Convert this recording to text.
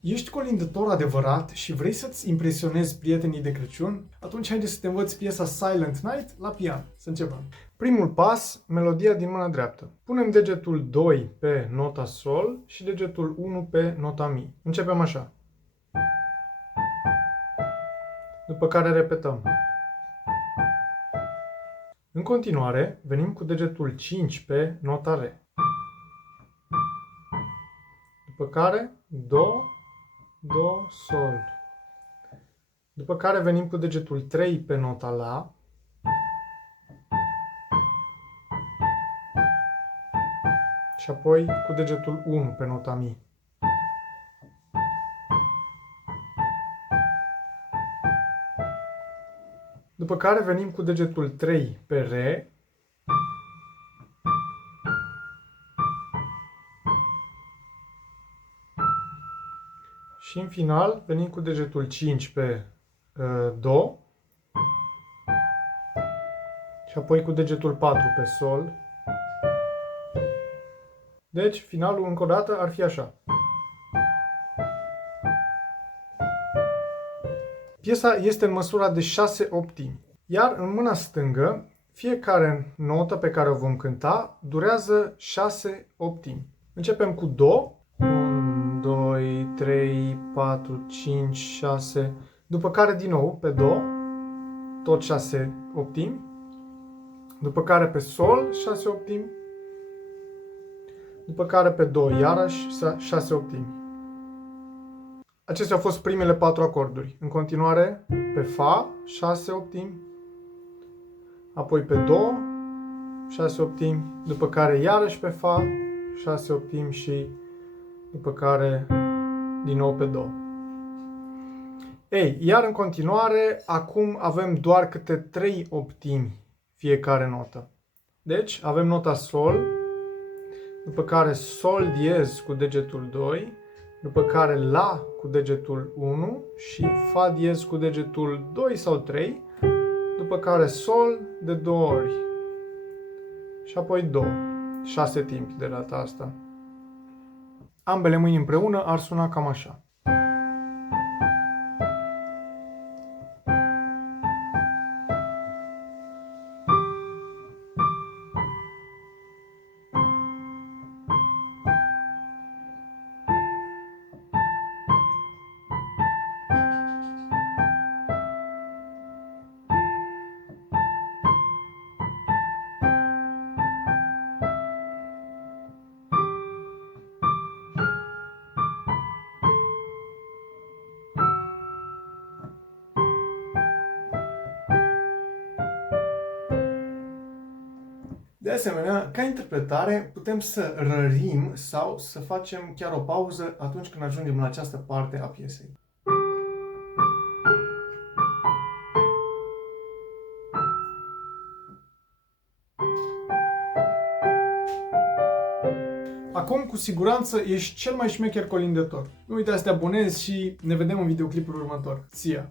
Ești colindător adevărat și vrei să-ți impresionezi prietenii de Crăciun? Atunci haide să te învăț piesa Silent Night la pian. Să începem. Primul pas, melodia din mâna dreaptă. Punem degetul 2 pe nota Sol și degetul 1 pe nota Mi. Începem așa. După care repetăm. În continuare, venim cu degetul 5 pe nota Re. După care, Do, Do, Sol. După care venim cu degetul 3 pe nota La. Și apoi cu degetul 1 pe nota Mi. După care venim cu degetul 3 pe Re. Și în final venim cu degetul 5 pe Do. Și apoi cu degetul 4 pe Sol. Deci, finalul încă o dată ar fi așa. Piesa este în măsura de 6 optimi. Iar în mâna stângă, fiecare notă pe care o vom cânta durează 6 optimi. Începem cu Do. 1, 2, 3, 4, 5, 6. După care din nou pe Do, tot 6 optimi. După care pe Sol, 6 optimi. După care pe Do, iarăși 6 optimi. Acestea au fost primele 4 acorduri. În continuare, pe Fa, 6 optimi. Apoi pe Do, 6 optimi. După care iarăși pe Fa, 6 optimi și după care din nou pe Do. Ei, iar în continuare, acum avem doar câte 3 optimi fiecare notă. Deci, avem nota Sol, după care Sol diez cu degetul 2, după care La cu degetul 1 și Fa diez cu degetul 2 sau 3, după care Sol de 2 ori și apoi Do, 6 timpi de data asta. Ambele mâini împreună ar suna cam așa. De asemenea, ca interpretare, putem să rărim sau să facem chiar o pauză atunci când ajungem la această parte a piesei. Acum, cu siguranță, ești cel mai șmecher colindător. Nu uita să te abonezi și ne vedem în videoclipul următor. See ya!